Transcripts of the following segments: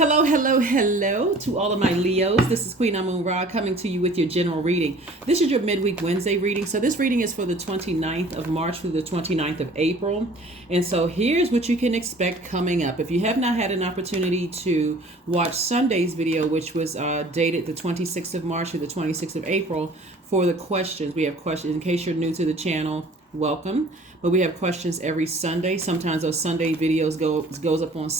Hello, hello, hello to all of my Leos. This is Queen Amun Ra coming to you with your general reading. This is your midweek Wednesday reading. So this reading is for the 29th of March through the 29th of April. And so here's what you can expect coming up. If you have not had an opportunity to watch Sunday's video, which was dated the 26th of March through the 26th of April, for the questions, we have questions. In case you're new to the channel, welcome. But we have questions every Sunday. Sometimes those Sunday videos goes up on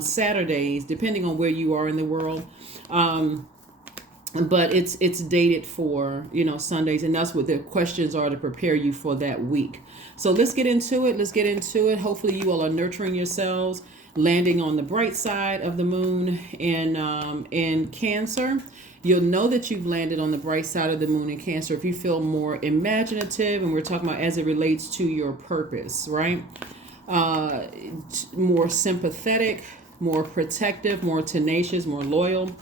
Saturdays, depending on where you are in the world. But it's dated for Sundays, and that's what the questions are, to prepare you for that week. So let's get into it. Hopefully you all are nurturing yourselves, landing on the bright side of the moon in Cancer. You'll know that you've landed on the bright side of the moon in Cancer if you feel more imaginative, and we're talking about as it relates to your purpose, right? More sympathetic, more protective, more tenacious, more loyal.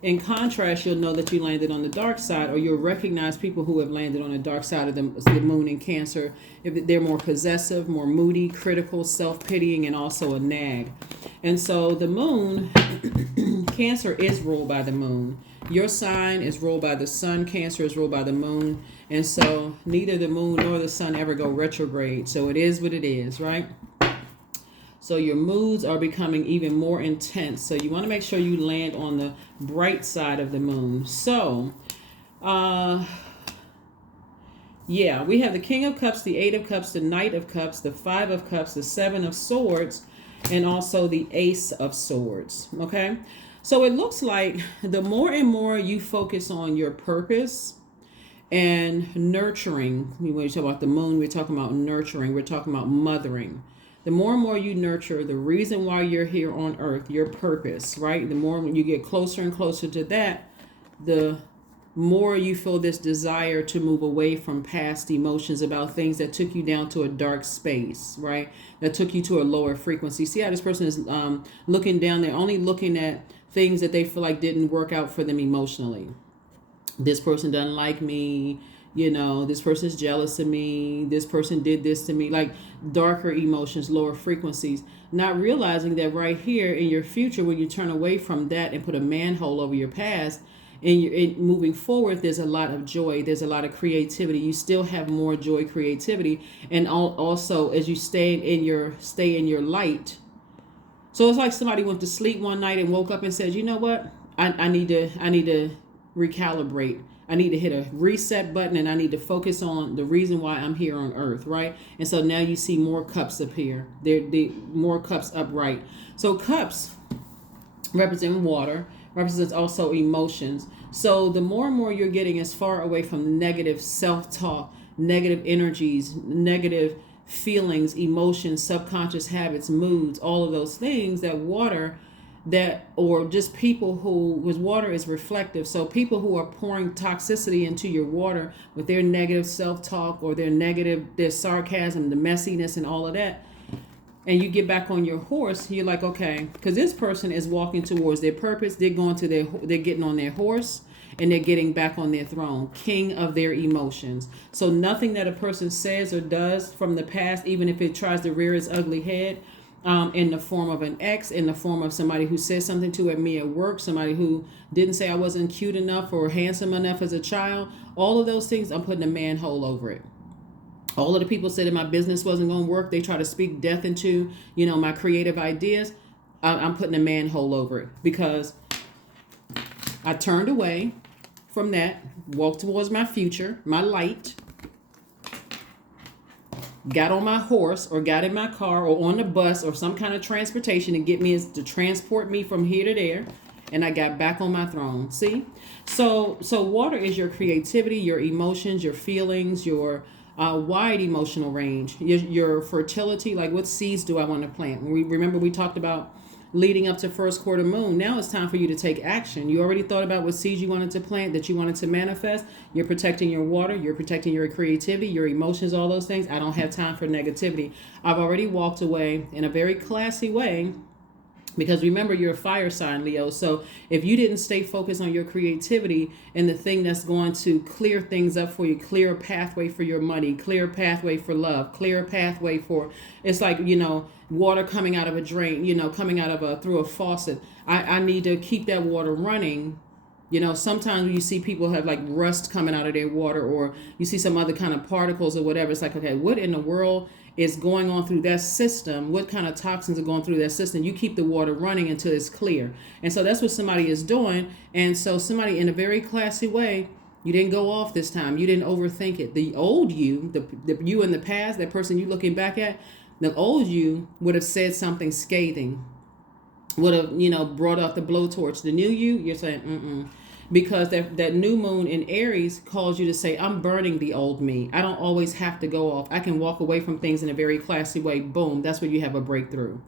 In contrast, you'll know that you landed on the dark side, or you'll recognize people who have landed on the dark side of the moon in Cancer. If they're more possessive, more moody, critical, self-pitying, and also a nag. And so the moon, Cancer is ruled by the moon. Your sign is ruled by the sun. Cancer is ruled by the moon. And so neither the moon nor the sun ever go retrograde. So it is what it is, right? So your moods are becoming even more intense. So you want to make sure you land on the bright side of the moon. So, we have the King of Cups, the Eight of Cups, the Knight of Cups, the Five of Cups, the Seven of Swords, and also the Ace of Swords. Okay? So it looks like the more and more you focus on your purpose and nurturing, when we talk about the moon, we're talking about nurturing, we're talking about mothering. The more and more you nurture the reason why you're here on earth, your purpose, right? The more when you get closer and closer to that, the more you feel this desire to move away from past emotions about things that took you down to a dark space, right? That took you to a lower frequency. See how this person is looking down? They're only looking at things that they feel like didn't work out for them emotionally. This person doesn't like me. This person's jealous of me. This person did this to me. Like darker emotions, lower frequencies. Not realizing that right here in your future, when you turn away from that and put a manhole over your past, and moving forward, there's a lot of joy. There's a lot of creativity. You still have more joy, creativity, and also as you stay in your light. So it's like somebody went to sleep one night and woke up and said, you know what? I need to recalibrate. I need to hit a reset button, and I need to focus on the reason why I'm here on earth, right? And so now you see more cups appear. They're more cups upright. So cups represent water, represents also emotions. So the more and more you're getting as far away from negative self-talk, negative energies, negative feelings, emotions, subconscious habits, moods, all of those things, that water, or just people because water is reflective. So people who are pouring toxicity into your water with their negative self-talk or their sarcasm, the messiness and all of that, and you get back on your horse, you're like, okay, because this person is walking towards their purpose. They're getting on their horse, and they're getting back on their throne, king of their emotions. So nothing that a person says or does from the past, even if it tries to rear its ugly head, in the form of an ex, in the form of somebody who said something to me at work, somebody who didn't say I wasn't cute enough or handsome enough as a child, all of those things, I'm putting a manhole over it. All of the people said that my business wasn't going to work. They try to speak death into, my creative ideas. I'm putting a manhole over it, because I turned away from that, walked towards my future, my light, got on my horse or got in my car or on the bus or some kind of transportation to transport me from here to there. And I got back on my throne. See? So water is your creativity, your emotions, your feelings, your wide emotional range, your fertility. Like, what seeds do I want to plant? We talked about leading up to first quarter moon. Now it's time for you to take action. You already thought about what seeds you wanted to plant, that you wanted to manifest. You're protecting your water. You're protecting your creativity, your emotions, all those things. I don't have time for negativity. I've already walked away in a very classy way, because remember, you're a fire sign, Leo. So if you didn't stay focused on your creativity and the thing that's going to clear things up for you, clear a pathway for your money, clear a pathway for love, clear a pathway for, it's like, water coming out of a drain, coming out of through a faucet. I need to keep that water running. You know, sometimes you see people have like rust coming out of their water, or you see some other kind of particles or whatever. It's like, okay, what in the world is going on through that system? What kind of toxins are going through that system? You keep the water running until it's clear. And so that's what somebody is doing. And so somebody in a very classy way, you didn't go off this time. You didn't overthink it. The old you, the you in the past, that person you looking back at, the old you would have said something scathing, would have, you know, brought out the blowtorch. The new you're saying, because that new moon in Aries calls you to say, I'm burning the old me. I don't always have to go off. I can walk away from things in a very classy way. Boom. That's where you have a breakthrough.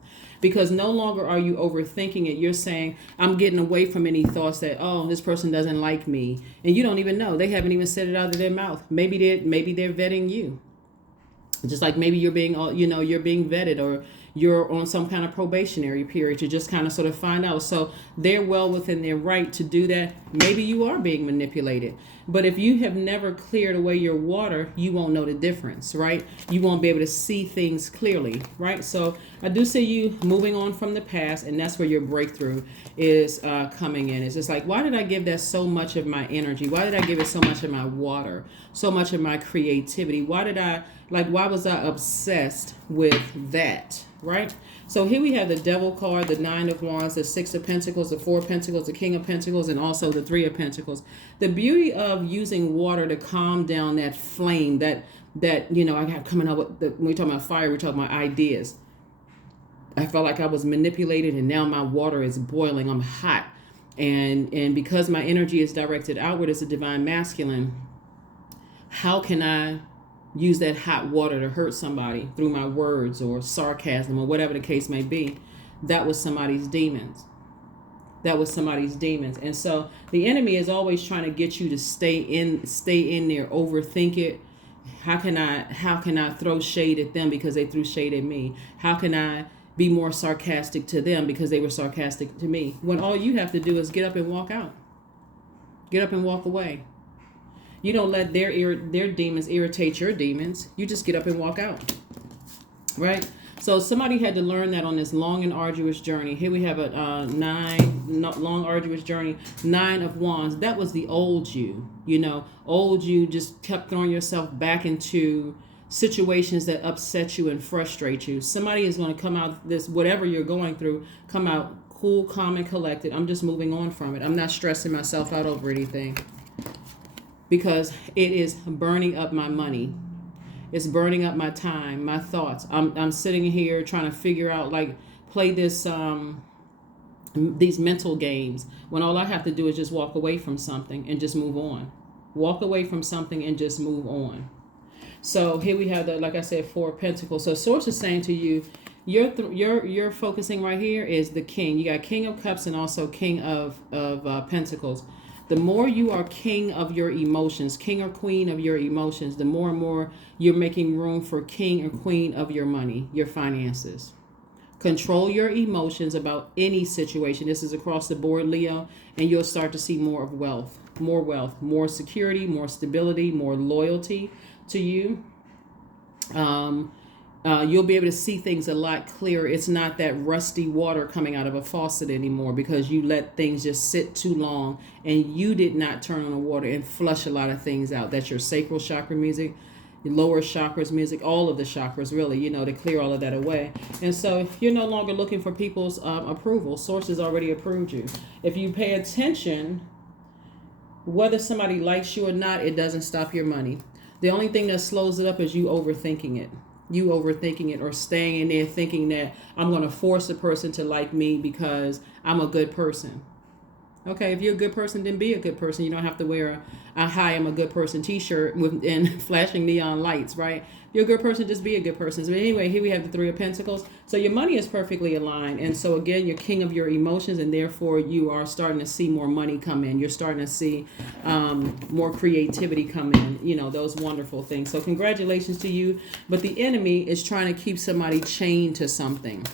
Because no longer are you overthinking it. You're saying, I'm getting away from any thoughts that, oh, this person doesn't like me. And you don't even know. They haven't even said it out of their mouth. Maybe they're vetting you. Just like maybe you're being, you're being vetted, or you're on some kind of probationary period to just kind of sort of find out. So they're well within their right to do that. Maybe you are being manipulated. But if you have never cleared away your water, you won't know the difference, right? You won't be able to see things clearly, right? So I do see you moving on from the past, and that's where your breakthrough is coming in. It's just like, why did I give that so much of my energy? Why did I give it so much of my water, so much of my creativity? Why was I obsessed with that, right? So here we have the Devil card, the Nine of Wands, the Six of Pentacles, the Four of Pentacles, the King of Pentacles, and also the Three of Pentacles. The beauty of using water to calm down that flame, that I have coming up with, when we talk about fire, we're talking about ideas. I felt like I was manipulated, and now my water is boiling. I'm hot. And because my energy is directed outward as a divine masculine, how can I use that hot water to hurt somebody through my words or sarcasm or whatever the case may be? That was somebody's demons. And so the enemy is always trying to get you to stay in there, overthink it. How can I throw shade at them because they threw shade at me? How can I be more sarcastic to them because they were sarcastic to me? When all you have to do is get up and walk out. Get up and walk away. You don't let their demons irritate your demons. You just get up and walk out, right? So somebody had to learn that on this long and arduous journey. Here we have a long, arduous journey, Nine of Wands. That was the old you. Old you just kept throwing yourself back into situations that upset you and frustrate you. Somebody is going to come out this, whatever you're going through, come out cool, calm, and collected. I'm just moving on from it. I'm not stressing myself out over anything. Because it is burning up my money. It's burning up my time, my thoughts. I'm sitting here trying to figure out, play this these mental games, when all I have to do is just walk away from something and just move on. Walk away from something and just move on. So here we have like I said, Four of Pentacles. So Source is saying to you, you're focusing right here is the King. You got King of Cups and also King of Pentacles. The more you are king of your emotions, king or queen of your emotions, the more and more you're making room for king or queen of your money, your finances. Control your emotions about any situation. This is across the board, Leo, and you'll start to see more wealth, more security, more stability, more loyalty to you. You'll be able to see things a lot clearer. It's not that rusty water coming out of a faucet anymore because you let things just sit too long and you did not turn on the water and flush a lot of things out. That's your sacral chakra music, your lower chakras music, all of the chakras really, to clear all of that away. And so you're no longer looking for people's approval. Source has already approved you. If you pay attention, whether somebody likes you or not, it doesn't stop your money. The only thing that slows it up is you overthinking it. Or staying in there thinking that I'm going to force a person to like me because I'm a good person. Okay, if you're a good person, then be a good person. You don't have to wear a "Hi, I'm a good person" t-shirt and flashing neon lights, right? If you're a good person, just be a good person. So anyway, here we have the Three of Pentacles. So your money is perfectly aligned. And so again, you're king of your emotions, and therefore you are starting to see more money come in. You're starting to see more creativity come in, those wonderful things. So congratulations to you. But the enemy is trying to keep somebody chained to something.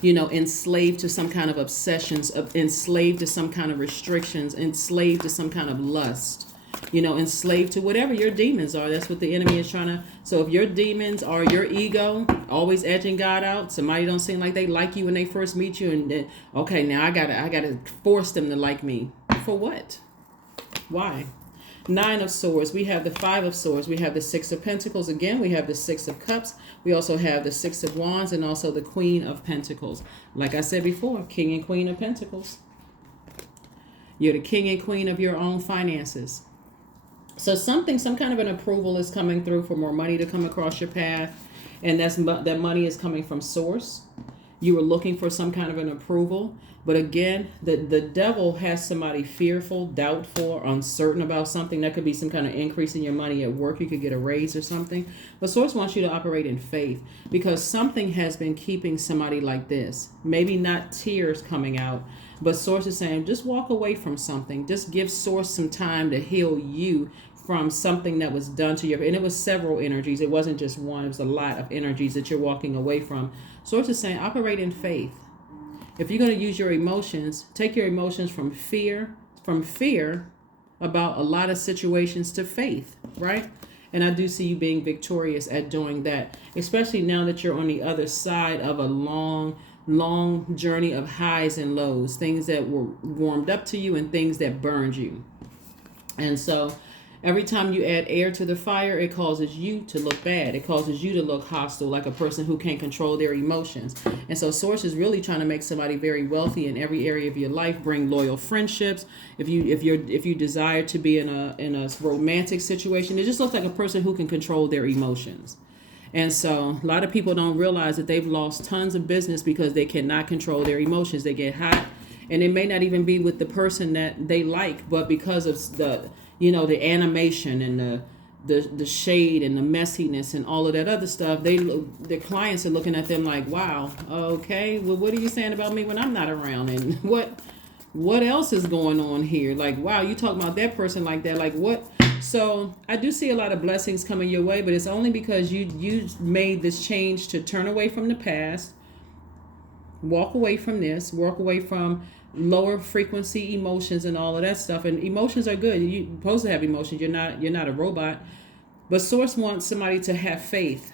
Enslaved to some kind of obsessions, enslaved to some kind of restrictions, enslaved to some kind of lust. enslaved to whatever your demons are. That's what the enemy is trying to. So if your demons are your ego, always edging God out, somebody don't seem like they like you when they first meet you, and then, okay, now I gotta force them to like me. For what? Why? 9 of Swords. We have the 5 of Swords. We have the 6 of Pentacles. Again, we have the 6 of Cups. We also have the 6 of Wands and also the Queen of Pentacles. Like I said before, King and Queen of Pentacles. You're the king and queen of your own finances. So some kind of an approval is coming through for more money to come across your path. And that money is coming from source. You were looking for some kind of an approval. But again, the devil has somebody fearful, doubtful, or uncertain about something. That could be some kind of increase in your money at work. You could get a raise or something. But source wants you to operate in faith, because something has been keeping somebody like this. Maybe not tears coming out, but source is saying, just walk away from something. Just give source some time to heal you from something that was done to you. And it was several energies. It wasn't just one. It was a lot of energies that you're walking away from. Source is saying, operate in faith. If you're going to use your emotions, take your emotions from fear about a lot of situations to faith, right? And I do see you being victorious at doing that, especially now that you're on the other side of a long journey of highs and lows, things that were warmed up to you and things that burned you. And so every time you add air to the fire, it causes you to look bad. It causes you to look hostile, like a person who can't control their emotions. And so source is really trying to make somebody very wealthy in every area of your life, bring loyal friendships. If you desire to be in a romantic situation, it just looks like a person who can control their emotions. And so a lot of people don't realize that they've lost tons of business because they cannot control their emotions. They get hot, and it may not even be with the person that they like, but because of the animation and the shade and the messiness and all of that other stuff, the clients are looking at them like, wow, okay, well, what are you saying about me when I'm not around? And what else is going on here? Like, wow, you talking about that person like that, like what? So I do see a lot of blessings coming your way, but it's only because you made this change to turn away from the past, walk away from this, walk away from lower frequency emotions and all of that stuff. And emotions are good. You're supposed to have emotions. You're not a robot. But source wants somebody to have faith.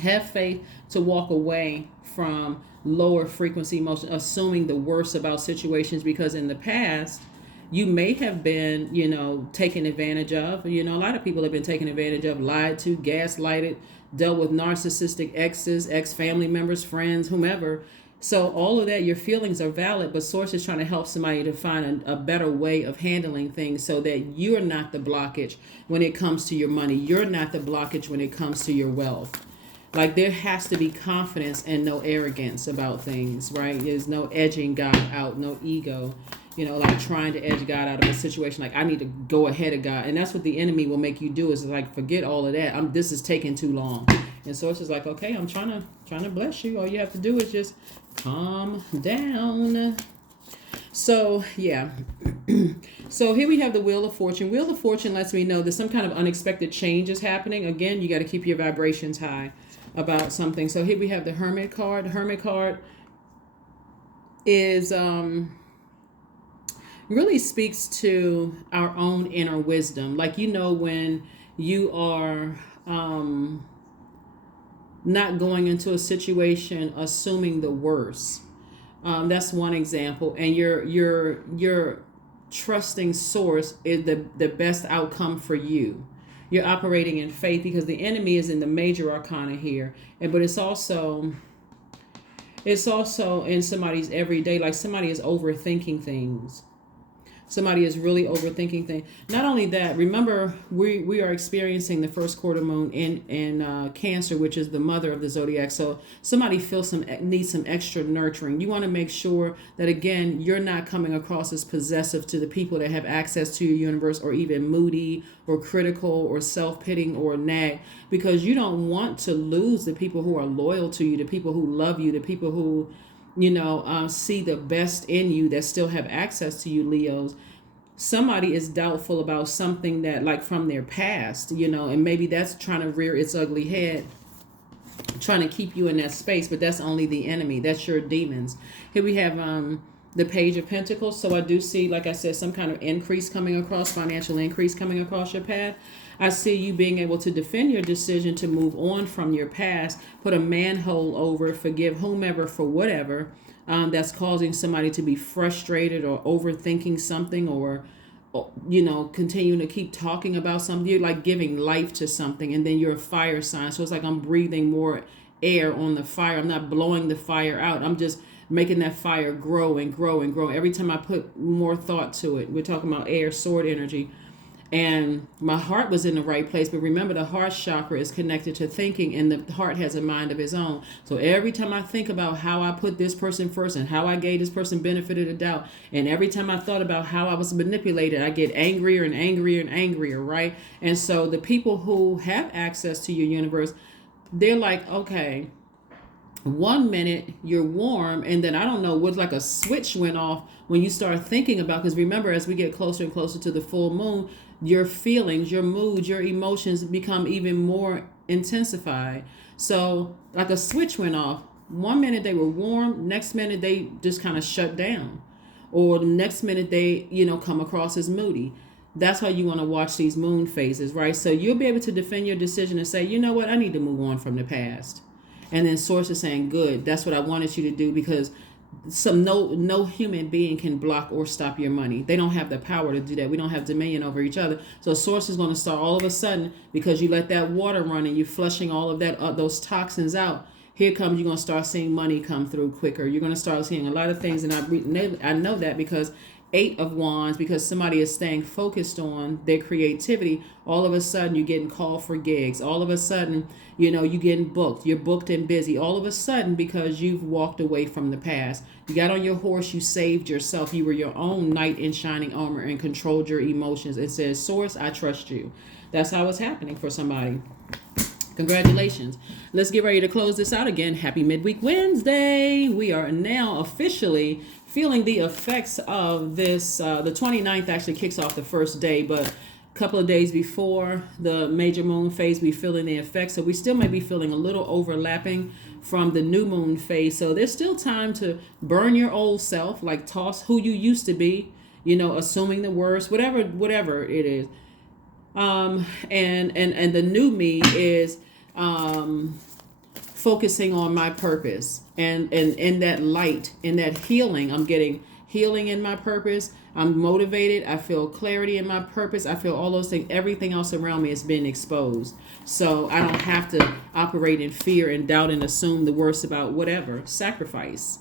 Have faith to walk away from lower frequency emotions, assuming the worst about situations, because in the past you may have been, taken advantage of. A lot of people have been taken advantage of, lied to, gaslighted, dealt with narcissistic exes, ex-family members, friends, whomever. So all of that, your feelings are valid, but source is trying to help somebody to find a better way of handling things so that you're not the blockage when it comes to your money. You're not the blockage when it comes to your wealth. Like, there has to be confidence and no arrogance about things, right? There's no edging God out, no ego, like trying to edge God out of a situation. Like, I need to go ahead of God. And that's what the enemy will make you do, is like, forget all of that. This is taking too long. And so it's just like, okay, I'm trying to bless you. All you have to do is just calm down. So, yeah. So here we have the Wheel of Fortune. Wheel of Fortune lets me know that some kind of unexpected change is happening. Again, you got to keep your vibrations high about something. So here we have the Hermit card. The Hermit card is really speaks to our own inner wisdom. Like, when you are not going into a situation assuming the worst. That's one example. And your trusting source is the best outcome for you. You're operating in faith because the enemy is in the major arcana here. But it's also in somebody's everyday, like somebody is overthinking things. Somebody is really overthinking things. Not only that, remember, we are experiencing the first quarter moon in Cancer, which is the mother of the Zodiac. So somebody needs some extra nurturing. You want to make sure that, again, you're not coming across as possessive to the people that have access to your universe, or even moody or critical or self-pitying or nag, because you don't want to lose the people who are loyal to you, the people who love you, the people who see the best in you, that still have access to you, Leos. Somebody is doubtful about something that, like, from their past, and maybe that's trying to rear its ugly head, trying to keep you in that space, but that's only the enemy. That's your demons. Here we have the Page of Pentacles. So I do see, like I said, some kind of increase coming across, financial increase coming across your path. I see you being able to defend your decision to move on from your past, put a manhole over it, forgive whomever for whatever that's causing somebody to be frustrated or overthinking something, or continuing to keep talking about something. You're like giving life to something, and then you're a fire sign. So it's like I'm breathing more air on the fire. I'm not blowing the fire out. I'm just making that fire grow and grow and grow. Every time I put more thought to it, we're talking about air, sword energy. And my heart was in the right place. But remember, the heart chakra is connected to thinking, and the heart has a mind of its own. So every time I think about how I put this person first and how I gave this person benefit of the doubt, and every time I thought about how I was manipulated, I get angrier and angrier and angrier, right? And so the people who have access to your universe, they're like, okay, 1 minute you're warm, and then I don't know what, like a switch went off when you start thinking about, because remember, as we get closer and closer to the full moon, your feelings, your moods, your emotions become even more intensified. So like a switch went off. 1 minute they were warm, next minute they just kind of shut down, or the next minute they come across as moody. That's how you want to watch these moon phases, right? So you'll be able to defend your decision and say, you know what, I need to move on from the past. And then source is saying, good, that's what I wanted you to do, because no human being can block or stop your money. They don't have the power to do that. We don't have dominion over each other. So source is going to start all of a sudden, because you let that water run and you're flushing all of that those toxins out. Here comes, you're going to start seeing money come through quicker. You're going to start seeing a lot of things. And I know that because 8 of Wands, because somebody is staying focused on their creativity. All of a sudden you're getting called for gigs. All of a sudden, you're getting booked. You're booked and busy. All of a sudden, because you've walked away from the past. You got on your horse, you saved yourself. You were your own knight in shining armor and controlled your emotions. It says, source, I trust you. That's how it's happening for somebody. Congratulations. Let's get ready to close this out again. Happy Midweek Wednesday. We are now officially feeling the effects of this. The 29th actually kicks off the first day, but a couple of days before the major moon phase, we feeling the effects. So we still may be feeling a little overlapping from the new moon phase. So there's still time to burn your old self, like toss who you used to be, assuming the worst, whatever it is. And the new me is focusing on my purpose, and in that light, in that healing, I'm getting healing in my purpose. I'm motivated. I feel clarity in my purpose. I feel all those things. Everything else around me is being exposed. So I don't have to operate in fear and doubt and assume the worst about whatever. Sacrifice.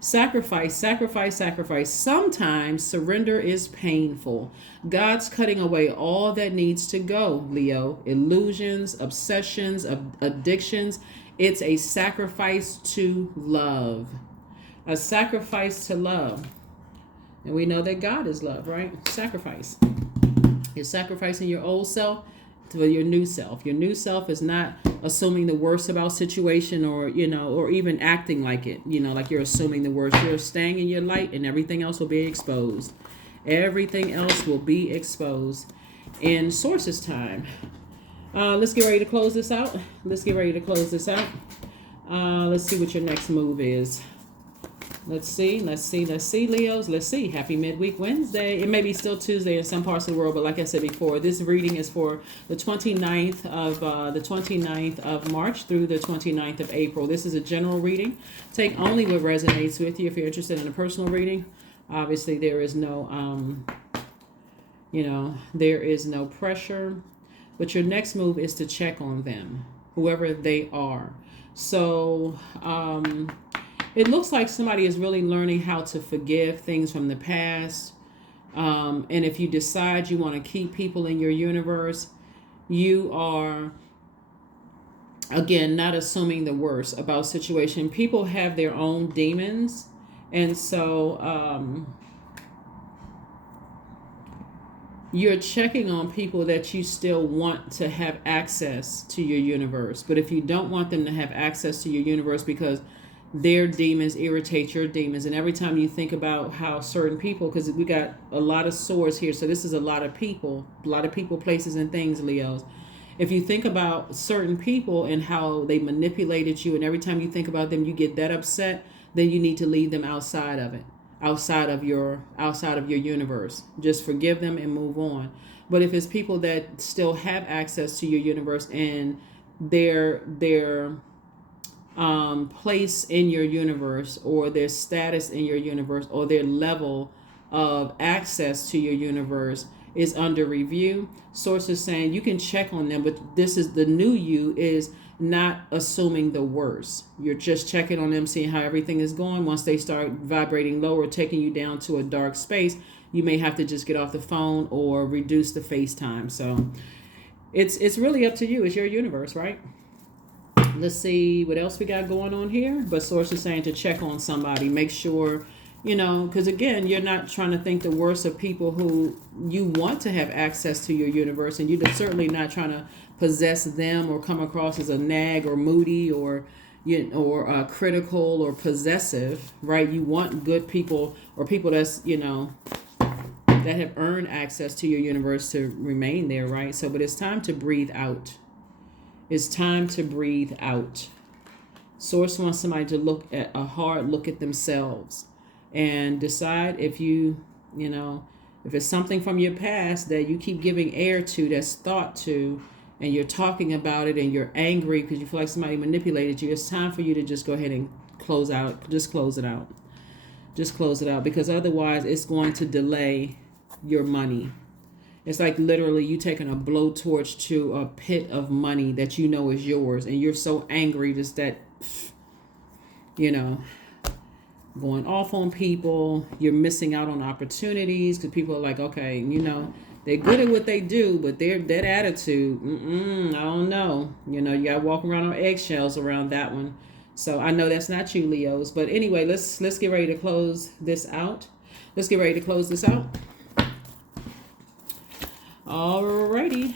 Sacrifice, sacrifice, sacrifice. Sometimes surrender is painful. God's cutting away all that needs to go, Leo. Illusions, obsessions, addictions. It's a sacrifice to love. A sacrifice to love. And we know that God is love, right? Sacrifice. You're sacrificing your old self to your new self. Your new self is not assuming the worst about situation, or or even acting like it, like you're assuming the worst. You're staying in your light, and everything else will be exposed. Everything else will be exposed in sources time. Let's get ready to close this out. Let's see what your next move is. Let's see, Leos. Let's see. Happy Midweek Wednesday. It may be still Tuesday in some parts of the world, but like I said before, this reading is for the 29th of March through the 29th of April. This is a general reading. Take only what resonates with you. If you're interested in a personal reading, obviously there is no there is no pressure. But your next move is to check on them, whoever they are. So, it looks like somebody is really learning how to forgive things from the past. And if you decide you want to keep people in your universe, you are, again, not assuming the worst about situation. People have their own demons. And so you're checking on people that you still want to have access to your universe. But if you don't want them to have access to your universe because their demons irritate your demons, and every time you think about how certain people, because we got a lot of swords here, so this is a lot of people, places, and things, Leos. If you think about certain people and how they manipulated you, and every time you think about them, you get that upset, then you need to leave them outside of it. outside of your universe. Just forgive them and move on. But if it's people that still have access to your universe and their place in your universe, or their status in your universe, or their level of access to your universe is under review, sources saying you can check on them, but this is the new you is not assuming the worst. You're just checking on them, seeing how everything is going. Once they start vibrating low or taking you down to a dark space, you may have to just get off the phone or reduce the FaceTime. So it's really up to you. It's your universe, right? Let's see what else we got going on here. But source is saying to check on somebody. Make sure, because again, you're not trying to think the worst of people who you want to have access to your universe. And you're certainly not trying to possess them or come across as a nag or moody or critical or possessive, right? You want good people or people that's, that have earned access to your universe to remain there, right? So, but it's time to breathe out. It's time to breathe out. Source wants somebody to look at a hard look at themselves and decide if if it's something from your past that you keep giving air to, that's thought to, and you're talking about it and you're angry because you feel like somebody manipulated you. It's time for you to just go ahead and close out. Just close it out. Just close it out, because otherwise it's going to delay your money. It's like literally you taking a blowtorch to a pit of money that you know is yours, and you're so angry just that, going off on people. You're missing out on opportunities because people are like, okay, they're good at what they do, but that attitude, I don't know. You got to walk around on eggshells around that one. So I know that's not you, Leos. But anyway, let's get ready to close this out. Alrighty.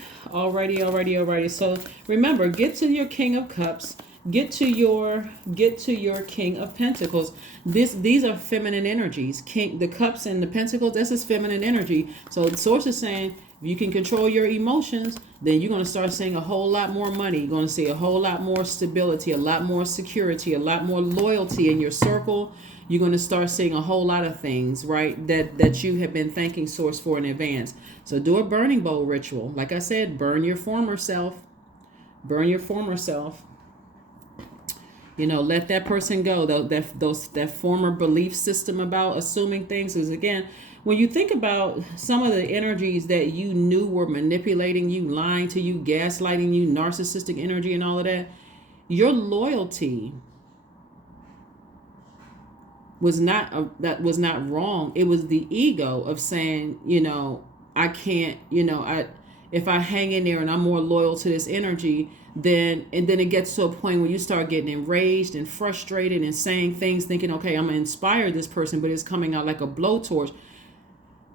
So remember, get to your King of Cups. Get to your King of Pentacles. These are feminine energies. The cups and the pentacles, this is feminine energy. So the source is saying, if you can control your emotions, then you're going to start seeing a whole lot more money. You're going to see a whole lot more stability, a lot more security, a lot more loyalty in your circle. You're going to start seeing a whole lot of things, right, that you have been thanking source for in advance. So do a burning bowl ritual. Like I said, burn your former self. Let that person go. That former belief system about assuming things is, again, when you think about some of the energies that you knew were manipulating you, lying to you, gaslighting you, narcissistic energy and all of that, your loyalty was not wrong. It was the ego of saying, I can't, if I hang in there and I'm more loyal to this energy, then it gets to a point where you start getting enraged and frustrated and saying things, thinking, okay, I'm gonna inspire this person, but it's coming out like a blowtorch.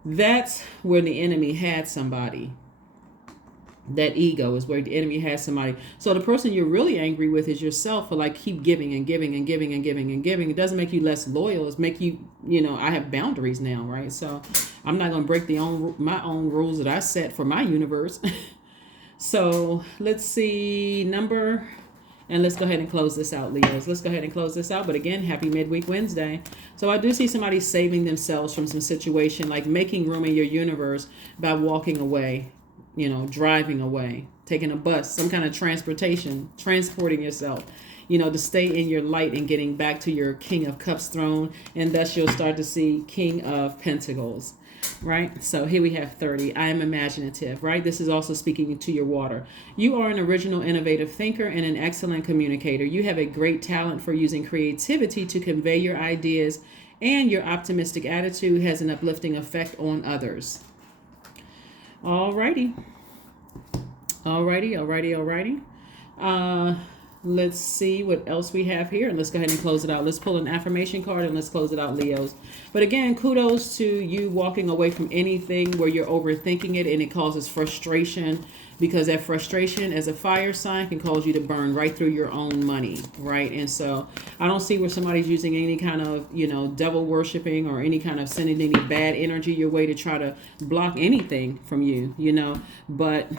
That's where the enemy had somebody. That ego is where the enemy has somebody. So the person you're really angry with is yourself for like keep giving and giving and giving and giving and giving. It doesn't make you less loyal. It's make you, I have boundaries now, right? So I'm not going to break my own rules that I set for my universe. So let's see and let's go ahead and close this out, Leos. Let's go ahead and close this out. But again, happy midweek Wednesday. So I do see somebody saving themselves from some situation, like making room in your universe by walking away. Driving away, taking a bus, some kind of transportation, transporting yourself, to stay in your light and getting back to your King of Cups throne. And thus you'll start to see King of Pentacles, right? So here we have 30. I am imaginative, right? This is also speaking to your water. You are an original, innovative thinker and an excellent communicator. You have a great talent for using creativity to convey your ideas, and your optimistic attitude has an uplifting effect on others. Alrighty. Let's see what else we have here, and let's go ahead and close it out. Let's pull an affirmation card and let's close it out, Leos. But again, kudos to you walking away from anything where you're overthinking it and it causes frustration, because that frustration as a fire sign can cause you to burn right through your own money, right? And so I don't see where somebody's using any kind of, devil worshiping or any kind of sending any bad energy your way to try to block anything from you, but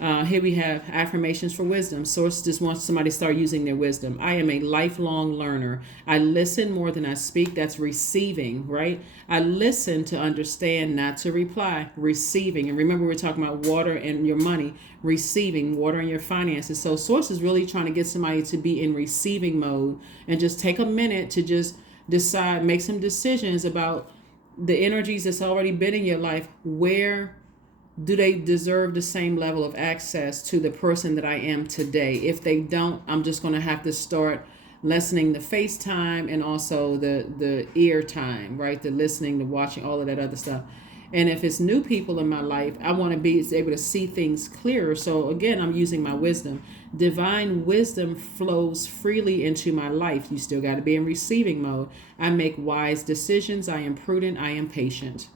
Here we have affirmations for wisdom. Source just wants somebody to start using their wisdom. I am a lifelong learner. I listen more than I speak. That's receiving, right? I listen to understand, not to reply. Receiving. And remember, we're talking about water and your money. Receiving, water and your finances. So Source is really trying to get somebody to be in receiving mode and just take a minute to just decide, make some decisions about the energies that's already been in your life. Where do they deserve the same level of access to the person that I am today? If they don't, I'm just going to have to start lessening the FaceTime and also the ear time, right? The listening, the watching, all of that other stuff. And if it's new people in my life, I want to be able to see things clearer. So again, I'm using my wisdom. Divine wisdom flows freely into my life. You still got to be in receiving mode. I make wise decisions. I am prudent. I am patient.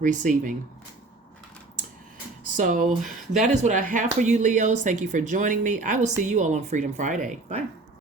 Receiving. So that is what I have for you, Leos. Thank you for joining me. I will see you all on Freedom Friday. Bye.